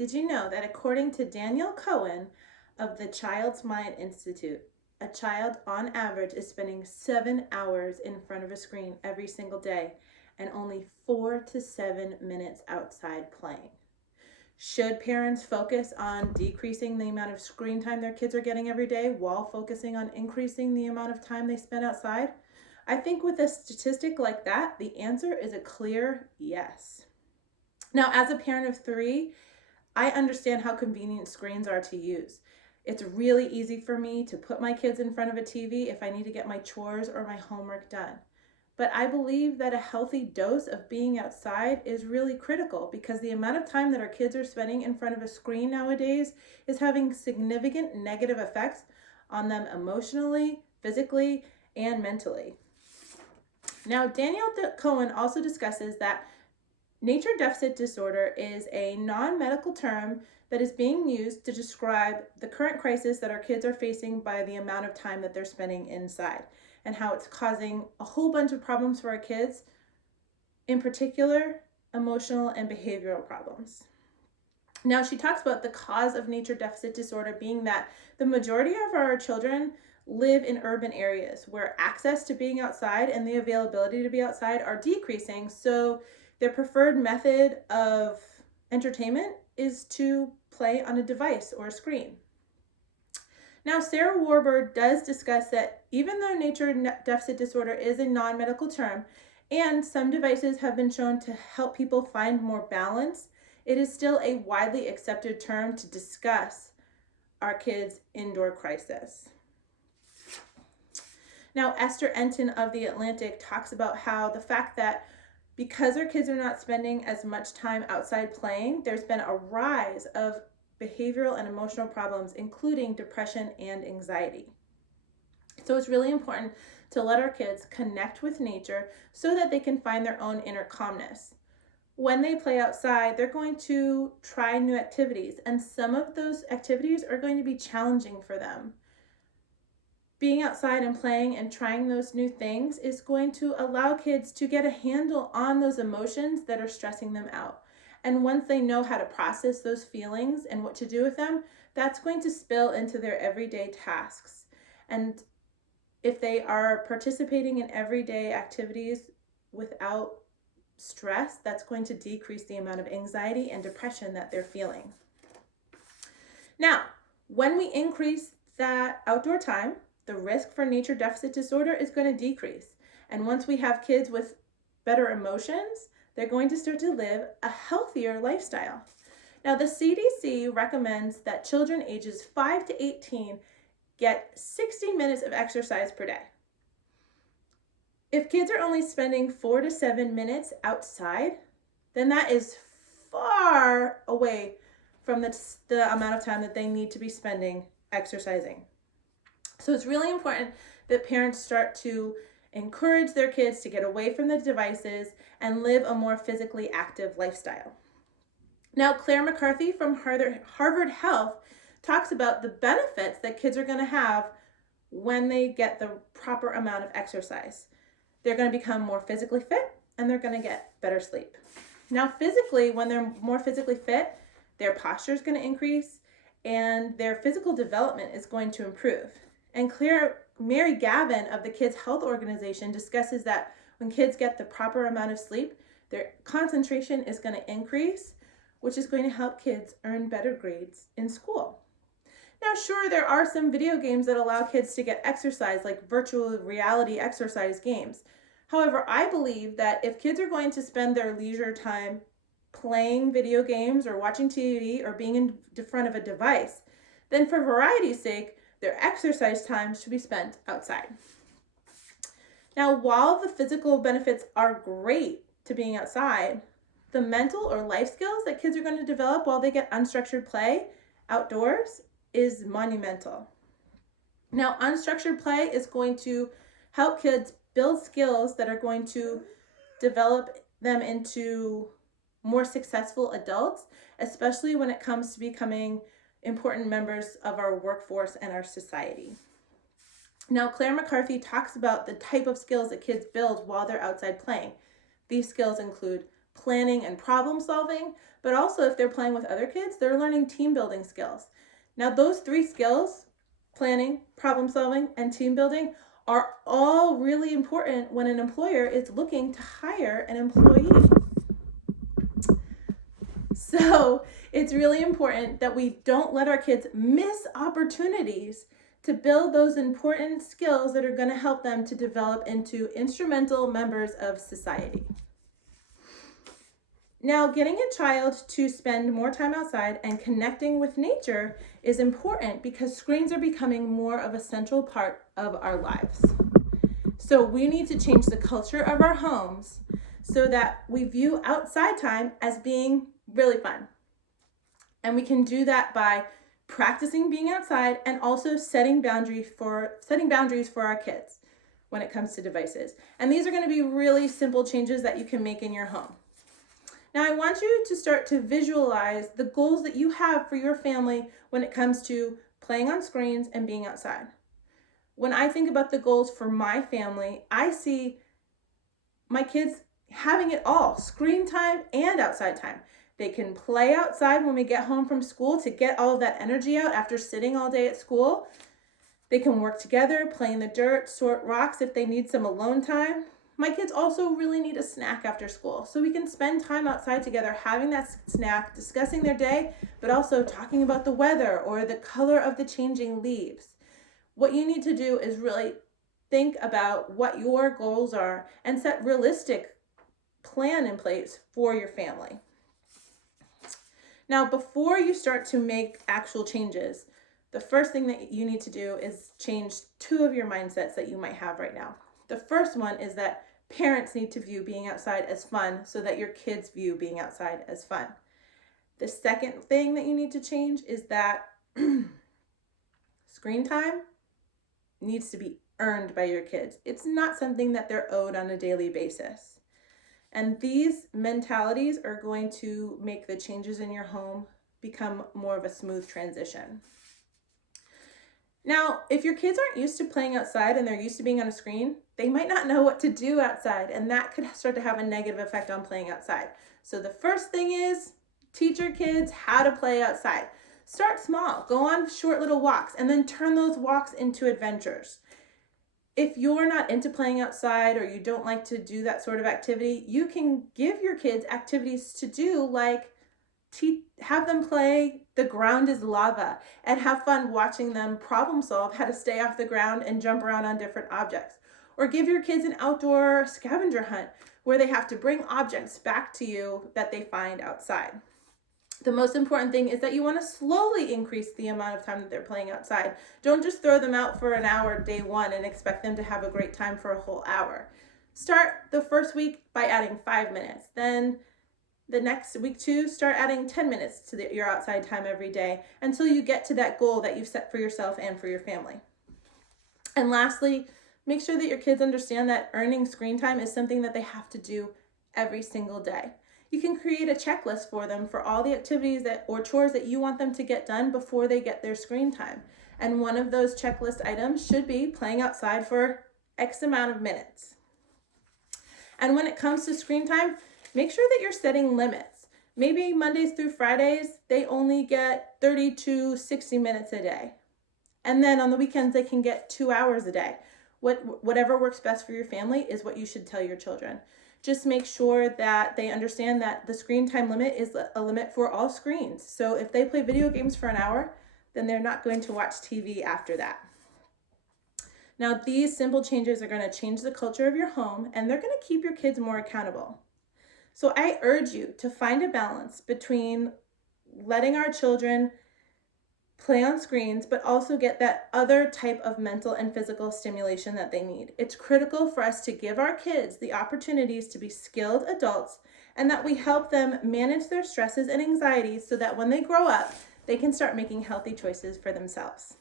Did you know that according to Daniel Cohen of the Child's Mind Institute, a child on average is spending 7 hours in front of a screen every single day and only 4 to 7 minutes outside playing? Should parents focus on decreasing the amount of screen time their kids are getting every day while focusing on increasing the amount of time they spend outside? I think with a statistic like that, the answer is a clear yes. Now, as a parent of 3, I understand how convenient screens are to use. It's really easy for me to put my kids in front of a TV if I need to get my chores or my homework done. But I believe that a healthy dose of being outside is really critical because the amount of time that our kids are spending in front of a screen nowadays is having significant negative effects on them emotionally, physically, and mentally. Now, Daniel Cohen also discusses that nature deficit disorder is a non-medical term that is being used to describe the current crisis that our kids are facing by the amount of time that they're spending inside and how it's causing a whole bunch of problems for our kids, in particular, emotional and behavioral problems. Now, she talks about the cause of nature deficit disorder being that the majority of our children live in urban areas where access to being outside and the availability to be outside are decreasing, so their preferred method of entertainment is to play on a device or a screen. Now, Sarah Warburg does discuss that even though nature deficit disorder is a non-medical term and some devices have been shown to help people find more balance, it is still a widely accepted term to discuss our kids' indoor crisis. Now, Esther Enton of The Atlantic talks about how the fact that because our kids are not spending as much time outside playing, there's been a rise of behavioral and emotional problems, including depression and anxiety. So it's really important to let our kids connect with nature so that they can find their own inner calmness. When they play outside, they're going to try new activities, and some of those activities are going to be challenging for them. Being outside and playing and trying those new things is going to allow kids to get a handle on those emotions that are stressing them out. And once they know how to process those feelings and what to do with them, that's going to spill into their everyday tasks. And if they are participating in everyday activities without stress, that's going to decrease the amount of anxiety and depression that they're feeling. Now, when we increase that outdoor time, the risk for nature deficit disorder is going to decrease. And once we have kids with better emotions, they're going to start to live a healthier lifestyle. Now, the CDC recommends that children ages 5 to 18 get 60 minutes of exercise per day. If kids are only spending 4 to 7 minutes outside, then that is far away from the amount of time that they need to be spending exercising. So it's really important that parents start to encourage their kids to get away from the devices and live a more physically active lifestyle. Now, Claire McCarthy from Harvard Health talks about the benefits that kids are going to have when they get the proper amount of exercise. They're going to become more physically fit and they're going to get better sleep. Now, physically, when they're more physically fit, their posture is going to increase and their physical development is going to improve. And Mary Gavin of the Kids Health Organization discusses that when kids get the proper amount of sleep, their concentration is going to increase, which is going to help kids earn better grades in school. Now, sure, there are some video games that allow kids to get exercise, like virtual reality exercise games. However, I believe that if kids are going to spend their leisure time playing video games or watching TV or being in front of a device, then for variety's sake, their exercise time should be spent outside. Now, while the physical benefits are great to being outside, the mental or life skills that kids are going to develop while they get unstructured play outdoors is monumental. Now, unstructured play is going to help kids build skills that are going to develop them into more successful adults, especially when it comes to becoming important members of our workforce and our society. Now, Claire McCarthy talks about the type of skills that kids build while they're outside playing. These skills include planning and problem solving, but also if they're playing with other kids, they're learning team building skills. Now, those 3 skills, planning, problem solving, and team building, are all really important when an employer is looking to hire an employee. So it's really important that we don't let our kids miss opportunities to build those important skills that are going to help them to develop into instrumental members of society. Now, getting a child to spend more time outside and connecting with nature is important because screens are becoming more of a central part of our lives. So we need to change the culture of our homes so that we view outside time as being really fun. And we can do that by practicing being outside and also setting boundaries for our kids when it comes to devices. And these are going to be really simple changes that you can make in your home. Now, I want you to start to visualize the goals that you have for your family when it comes to playing on screens and being outside. When I think about the goals for my family, I see my kids having it all, screen time and outside time. They can play outside when we get home from school to get all of that energy out after sitting all day at school. They can work together, play in the dirt, sort rocks if they need some alone time. My kids also really need a snack after school, so we can spend time outside together having that snack, discussing their day, but also talking about the weather or the color of the changing leaves. What you need to do is really think about what your goals are and set realistic plan in place for your family. Now, before you start to make actual changes, the first thing that you need to do is change 2 of your mindsets that you might have right now. The first one is that parents need to view being outside as fun so that your kids view being outside as fun. The second thing that you need to change is that screen time needs to be earned by your kids. It's not something that they're owed on a daily basis. And these mentalities are going to make the changes in your home become more of a smooth transition. Now, if your kids aren't used to playing outside and they're used to being on a screen, they might not know what to do outside, and that could start to have a negative effect on playing outside. So the first thing is teach your kids how to play outside. Start small, go on short little walks, and then turn those walks into adventures. If you're not into playing outside or you don't like to do that sort of activity, you can give your kids activities to do, like have them play The Ground is Lava and have fun watching them problem solve how to stay off the ground and jump around on different objects. Or give your kids an outdoor scavenger hunt where they have to bring objects back to you that they find outside. The most important thing is that you want to slowly increase the amount of time that they're playing outside. Don't just throw them out for an hour day 1 and expect them to have a great time for a whole hour. Start the first week by adding 5 minutes. Then the next week 2, start adding 10 minutes to your outside time every day until you get to that goal that you've set for yourself and for your family. And lastly, make sure that your kids understand that earning screen time is something that they have to do every single day. You can create a checklist for them for all the activities or chores that you want them to get done before they get their screen time. And one of those checklist items should be playing outside for X amount of minutes. And when it comes to screen time, make sure that you're setting limits. Maybe Mondays through Fridays, they only get 30 to 60 minutes a day. And then on the weekends, they can get 2 hours a day. Whatever works best for your family is what you should tell your children. Just make sure that they understand that the screen time limit is a limit for all screens. So if they play video games for an hour, then they're not going to watch TV after that. Now, these simple changes are going to change the culture of your home, and they're going to keep your kids more accountable. So I urge you to find a balance between letting our children play on screens, but also get that other type of mental and physical stimulation that they need. It's critical for us to give our kids the opportunities to be skilled adults and that we help them manage their stresses and anxieties so that when they grow up, they can start making healthy choices for themselves.